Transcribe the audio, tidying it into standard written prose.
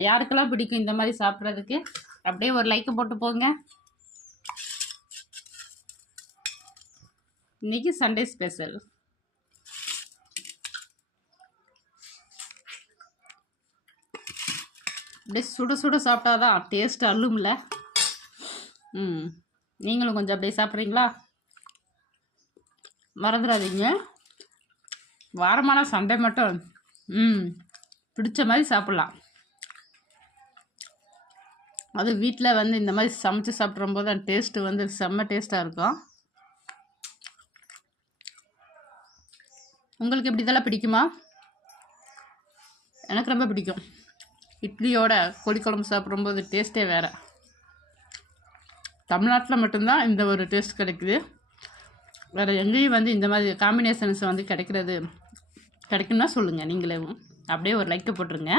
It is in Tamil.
யாருக்கெல்லாம் பிடிக்கும் இந்த மாதிரி சாப்பிட்றதுக்கு அப்படியே ஒரு லைக்கை போட்டு போங்க. இன்னைக்கு சண்டே ஸ்பெஷல். அப்படியே சுட சுட சாப்பிட்டாதான் டேஸ்ட் அள்ளும்ல. நீங்களும் கொஞ்சம் அப்படியே சாப்பிட்றீங்களா? மறந்துடாதீங்க. வாரமான சண்டே மட்டும் பிடிச்ச மாதிரி சாப்பிட்லாம். அது வீட்டில் வந்து இந்த மாதிரி சமைச்சு சாப்பிட்றம்போது அந்த டேஸ்ட்டு வந்து செம்ம டேஸ்ட்டாக இருக்கும். உங்களுக்கு எப்படி இதெல்லாம் பிடிக்குமா? எனக்கு ரொம்ப பிடிக்கும். இட்லியோட கோழிக்குழம்பு சாப்பிடும்போது டேஸ்ட்டே வேறு. தமிழ்நாட்டில் மட்டும்தான் இந்த ஒரு டேஸ்ட் கிடைக்குது. வேறு எங்கேயும் வந்து இந்த மாதிரி காம்பினேஷன்ஸ் வந்து கிடைக்குன்னா சொல்லுங்கள் நீங்களே. அப்படியே ஒரு லைக்கை போட்டுருங்க.